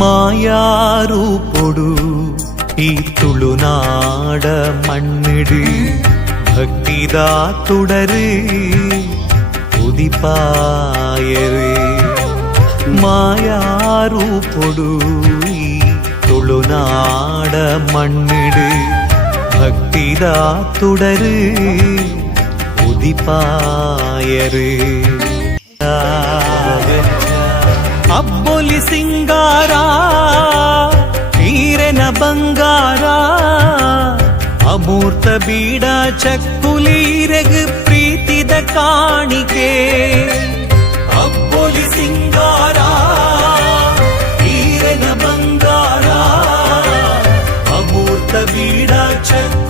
ಮಾಯಾರೂಪೊಡು ಈ ತುಳುನಾಡ ಮಣ್ಣಿಡಿ ಭಕ್ತಿದಾ ತುಡರು புதிப்பாயரே மாயாரு பொடுய் துளுநாட மண்ணிடு பக்திதா துடரு புதிப்பாயரே అబ్బొలి సింగారా తీరెన బంగారా అమూర్త బీడ చక్కులీరెగు ప్రీతిద కాణికే అబ్బొలి సింగారా తీరెన బంగారా అమూర్త బీడ చక్కు